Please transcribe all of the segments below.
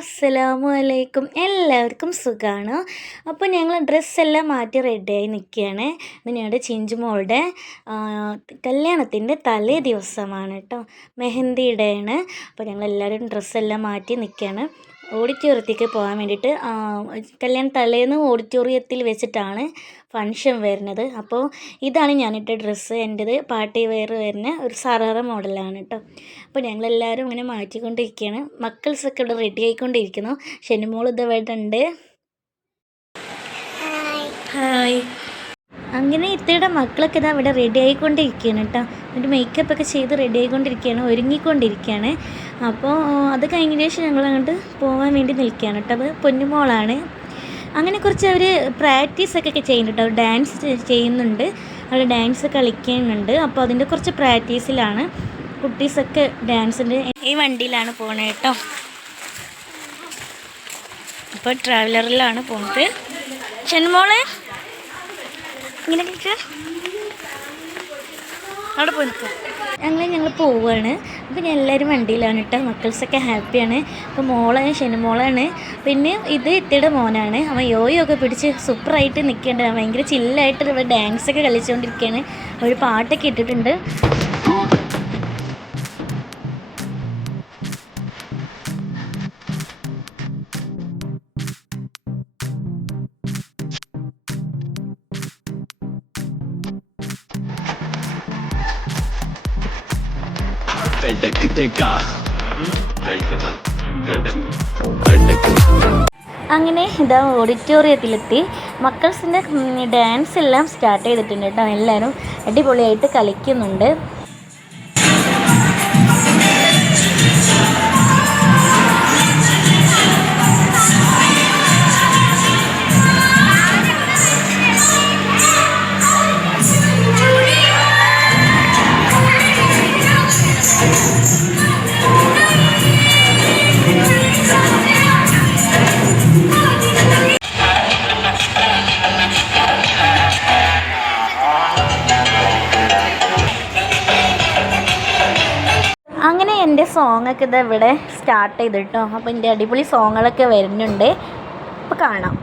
അസ്സലാമു അലൈക്കും. എല്ലാവർക്കും സുഖമാണ്. അപ്പോൾ ഞങ്ങൾ ഡ്രസ്സെല്ലാം മാറ്റി റെഡിയായി നിൽക്കുകയാണ്. ഇത് ഞങ്ങളുടെ ചിഞ്ചുമോളുടെ കല്യാണത്തിൻ്റെ തലേ ദിവസമാണ് കേട്ടോ, മെഹന്തിയുടെയാണ്. അപ്പോൾ ഞങ്ങളെല്ലാവരും ഡ്രസ്സെല്ലാം മാറ്റി നിൽക്കുകയാണ്. ഓഡിറ്റോറിയത്തേക്ക് പോകാൻ വേണ്ടിയിട്ട് കല്യാണ തലേന്ന് ഓഡിറ്റോറിയത്തിൽ വെച്ചിട്ടാണ് ഫങ്ഷൻ വരുന്നത്. അപ്പോൾ ഇതാണ് ഞാനിട്ട ഡ്രസ്സ്. എൻ്റേത് പാർട്ടി വെയർ വരുന്ന ഒരു സറാറ മോഡലാണ് കേട്ടോ. അപ്പോൾ ഞങ്ങളെല്ലാവരും ഇങ്ങനെ മാറ്റിക്കൊണ്ടിരിക്കുകയാണ്. മക്കൾസൊക്കെ ഇവിടെ റെഡി ആയിക്കൊണ്ടിരിക്കുന്നു. ഷെനിമോൾ ഇത് ഇവിടെ ഉണ്ട്. ഹായ്. അങ്ങനെ ഇത്തയുടെ മക്കളൊക്കെ ഇതാ ഇവിടെ റെഡി ആയിക്കൊണ്ടിരിക്കുകയാണ് കേട്ടോ. എന്നിട്ട് മേക്കപ്പൊക്കെ ചെയ്ത് റെഡി ആയിക്കൊണ്ടിരിക്കുകയാണ്, ഒരുങ്ങിക്കൊണ്ടിരിക്കുകയാണ്. അപ്പോൾ അത് കഴിഞ്ഞ ശേഷം ഞങ്ങൾ അങ്ങോട്ട് പോകാൻ വേണ്ടി നിൽക്കുകയാണ് കേട്ടോ. അത് പൊന്നുമോളാണ്. അങ്ങനെ കുറച്ച് അവർ പ്രാക്ടീസൊക്കെ ചെയ്യുന്നുണ്ട് കേട്ടോ. ഡാൻസ് ചെയ്യുന്നുണ്ട്, അവർ ഡാൻസ് കളിക്കുന്നുണ്ട്. അപ്പോൾ അതിൻ്റെ കുറച്ച് പ്രാക്ടീസിലാണ് കുട്ടീസൊക്കെ. ഡാൻസിൻ്റെ ഈ വണ്ടിയിലാണ് പോണത് കേട്ടോ. അപ്പോൾ ട്രാവലറിലാണ് പോകുന്നത്. ചെന്മോളെ ഇങ്ങനെ അവിടെ പോയി നിൽക്കുക. ഞങ്ങൾ പോവുകയാണ്. അപ്പോൾ ഞാൻ എല്ലാവരും വണ്ടിയിലാണ് കേട്ടോ. മക്കൾസൊക്കെ ഹാപ്പിയാണ്. അപ്പോൾ മോളാണ്, ഷെനുമോളാണ്. പിന്നെ ഇത് ഇത്തയുടെ മോനാണ്. അവൻ യോയൊക്കെ പിടിച്ച് സൂപ്പറായിട്ട് നിൽക്കേണ്ട, ഭയങ്കര ചില്ലായിട്ട് ഇവിടെ ഡാൻസൊക്കെ കളിച്ചുകൊണ്ടിരിക്കുകയാണ്. ഒരു പാട്ടൊക്കെ ഇട്ടിട്ടുണ്ട്. അങ്ങനെ ഇതാ ഓഡിറ്റോറിയത്തിലെത്തി. മക്കൾസിൻ്റെ ഡാൻസ് എല്ലാം സ്റ്റാർട്ട് ചെയ്തിട്ടുണ്ട് കേട്ടോ. എല്ലാവരും അടിപൊളിയായിട്ട് കളിക്കുന്നുണ്ട്. അങ്ങനെ എൻ്റെ സോങ്ങൊക്കെ ഇത് ഇവിടെ സ്റ്റാർട്ട് ചെയ്തു കേട്ടോ. അപ്പോൾ എൻ്റെ അടിപൊളി സോങ്ങുകളൊക്കെ വരുന്നുണ്ട്. അപ്പോൾ കാണാം.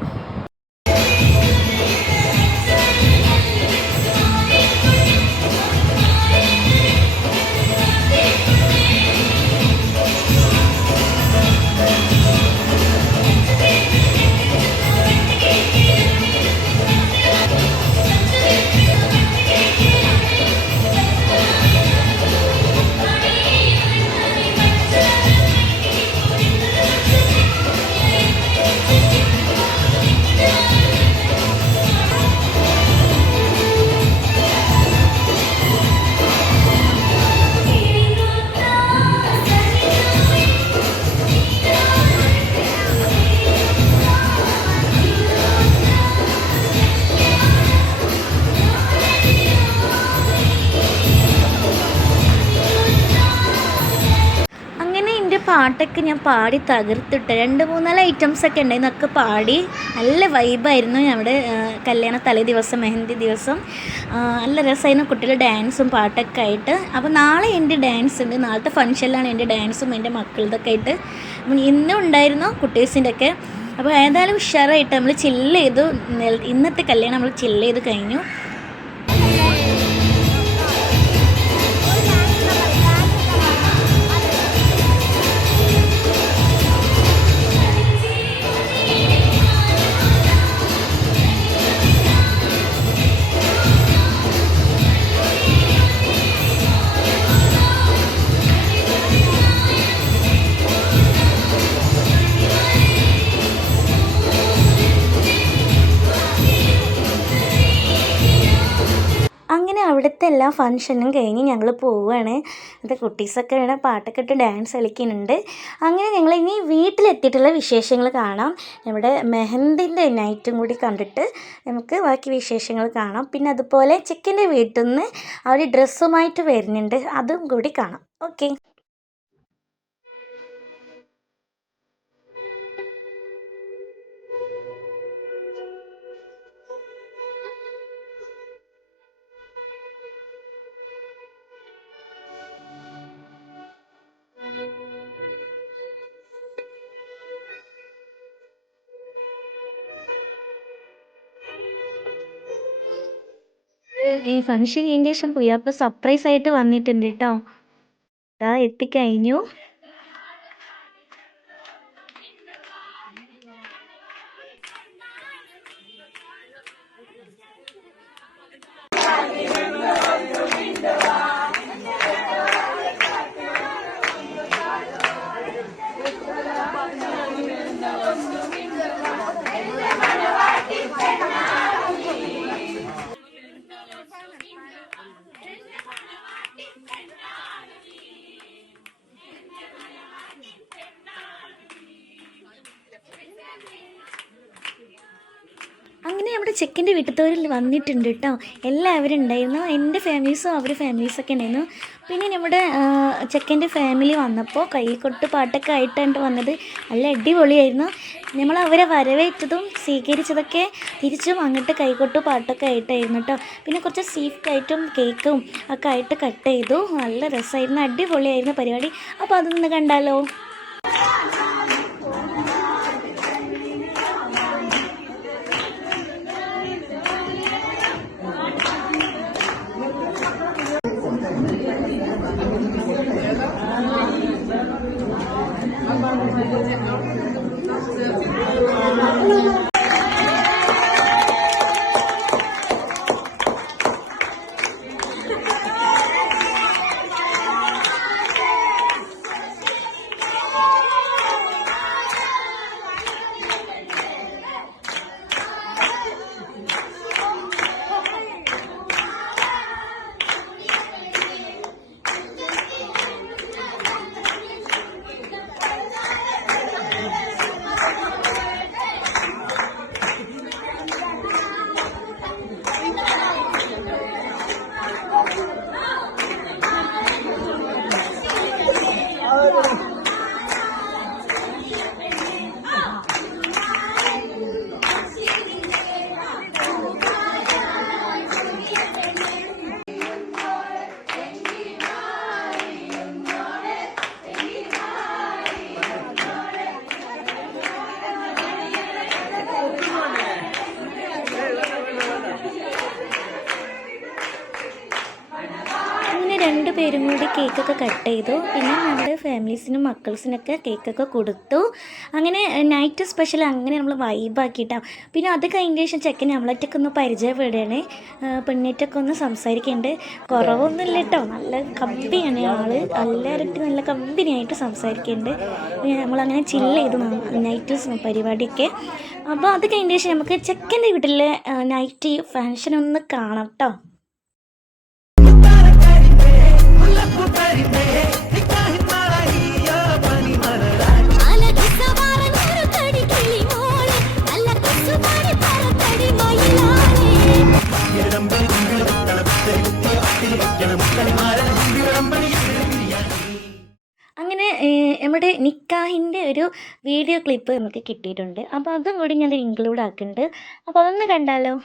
പാട്ടൊക്കെ ഞാൻ പാടി തകർത്തിട്ട് 2-3 ഐറ്റംസൊക്കെ ഉണ്ടായിരുന്നൊക്കെ പാടി നല്ല വൈബായിരുന്നു. നമ്മുടെ കല്യാണ തലേ ദിവസം, മെഹന്തി ദിവസം നല്ല രസമായിരുന്നു. കുട്ടികൾ ഡാൻസും പാട്ടൊക്കെ ആയിട്ട്. അപ്പോൾ നാളെ എൻ്റെ ഡാൻസ് ഉണ്ട്. നാളത്തെ ഫംഗ്ഷനിലാണ് എൻ്റെ ഡാൻസും എൻ്റെ മക്കളുടെയൊക്കെ ആയിട്ട്. ഇന്നും ഉണ്ടായിരുന്നു കുട്ടീസിൻ്റെ ഒക്കെ. അപ്പോൾ ഏതായാലും ഉഷാറായിട്ട് നമ്മൾ ചില്ല് ചെയ്തു. ഇന്നത്തെ കല്യാണം നമ്മൾ ചില്ല് ചെയ്ത് കഴിഞ്ഞു. അങ്ങനെ അവിടുത്തെ എല്ലാ ഫങ്ഷനും കഴിഞ്ഞ് ഞങ്ങൾ പോവുകയാണ്. അത് കുട്ടീസൊക്കെ ഇവിടെ പാട്ടൊക്കെ ഇട്ട് ഡാൻസ് കളിക്കുന്നുണ്ട്. അങ്ങനെ ഞങ്ങൾ ഇനി വീട്ടിലെത്തിയിട്ടുള്ള വിശേഷങ്ങൾ കാണാം. നമ്മുടെ മെഹന്തിൻ്റെ നൈറ്റും കൂടി കണ്ടിട്ട് നമുക്ക് ബാക്കി വിശേഷങ്ങൾ കാണാം. പിന്നെ അതുപോലെ ചെക്കൻ്റെ വീട്ടിൽ നിന്ന് അവർ ഡ്രസ്സുമായിട്ട് വരുന്നുണ്ട്, അതും കൂടി കാണാം. ഓക്കെ. ഫംഗ്ഷൻ കഴിഞ്ഞ ശേഷം പുയ്യാപ്ല സർപ്രൈസ് ആയിട്ട് വന്നിട്ടുണ്ട് കേട്ടോ. ഇതാ എത്തിക്കഴിഞ്ഞു. അങ്ങനെ നമ്മുടെ ചെക്കൻ്റെ വീട്ടിൽ വന്നിട്ടുണ്ട് കേട്ടോ. എല്ലാവരും ഉണ്ടായിരുന്നു, എൻ്റെ ഫാമിലീസും അവരുടെ ഫാമിലീസൊക്കെ ഉണ്ടായിരുന്നു. പിന്നെ നമ്മുടെ ചെക്കൻ്റെ ഫാമിലി വന്നപ്പോൾ കൈകൊട്ട് പാട്ടൊക്കെ ആയിട്ടാണ് വന്നത്. നല്ല അടിപൊളിയായിരുന്നു. നമ്മൾ അവരെ വരവേറ്റതും സ്വീകരിച്ചതൊക്കെ തിരിച്ചും അങ്ങോട്ട് കൈകൊട്ട് പാട്ടൊക്കെ ആയിട്ടായിരുന്നു കേട്ടോ. പിന്നെ കുറച്ച് സ്വീറ്റായിട്ടും കേക്കും ഒക്കെ ആയിട്ട് കട്ട് ചെയ്തു. നല്ല രസമായിരുന്നു, അടിപൊളിയായിരുന്നു പരിപാടി. അപ്പോൾ അതൊന്ന് കണ്ടാലോ. രണ്ടുപേരും കൂടി കേക്കൊക്കെ കട്ട് ചെയ്തു. പിന്നെ നമ്മുടെ ഫാമിലീസിനും മക്കൾസിനൊക്കെ കേക്കൊക്കെ കൊടുത്തു. അങ്ങനെ നൈറ്റ് സ്പെഷ്യൽ അങ്ങനെ നമ്മൾ വൈബാക്കിയിട്ടാണ്. പിന്നെ അത് കഴിഞ്ഞ ശേഷം ചെക്കൻ നമ്മളൊറ്റൊക്കെ ഒന്ന് പരിചയപ്പെടുകയാണ്. പെണ്ണേറ്റൊക്കെ ഒന്ന് സംസാരിക്കുന്നുണ്ട്. കുറവൊന്നുമില്ല കേട്ടോ, നല്ല കമ്പനിയാണ് ആൾ. എല്ലാവരും നല്ല കമ്പനിയായിട്ട് സംസാരിക്കുന്നുണ്ട്. നമ്മളങ്ങനെ ചില്ല് ചെയ്തു നൈറ്റ് പരിപാടിയൊക്കെ. അപ്പോൾ അത് കഴിഞ്ഞ ശേഷം നമുക്ക് ചെക്കൻ്റെ വീട്ടിലെ നൈറ്റ് ഫംഗ്ഷനൊന്ന് കാണാം കേട്ടോ. അങ്ങനെ നമ്മുടെ നിക്കാഹിൻ്റെ ഒരു വീഡിയോ ക്ലിപ്പ് നമുക്ക് കിട്ടിയിട്ടുണ്ട്. അപ്പോൾ അതും കൂടി ഞാൻ ഇൻക്ലൂഡ് ആക്കുന്നുണ്ട്. അപ്പോൾ അതൊന്ന് കണ്ടാലോ.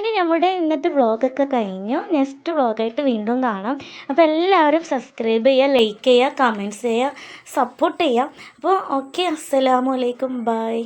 അങ്ങനെ നമ്മുടെ ഇന്നത്തെ വ്ളോഗൊക്കെ കഴിഞ്ഞു. നെക്സ്റ്റ് വ്ളോഗായിട്ട് വീണ്ടും കാണാം. അപ്പോൾ എല്ലാവരും സബ്സ്ക്രൈബ് ചെയ്യുക, ലൈക്ക് ചെയ്യുക, കമൻറ്റ്സ് ചെയ്യുക, സപ്പോർട്ട് ചെയ്യുക. അപ്പോൾ ഓക്കെ, അസ്സലാമു അലൈക്കും, ബൈ.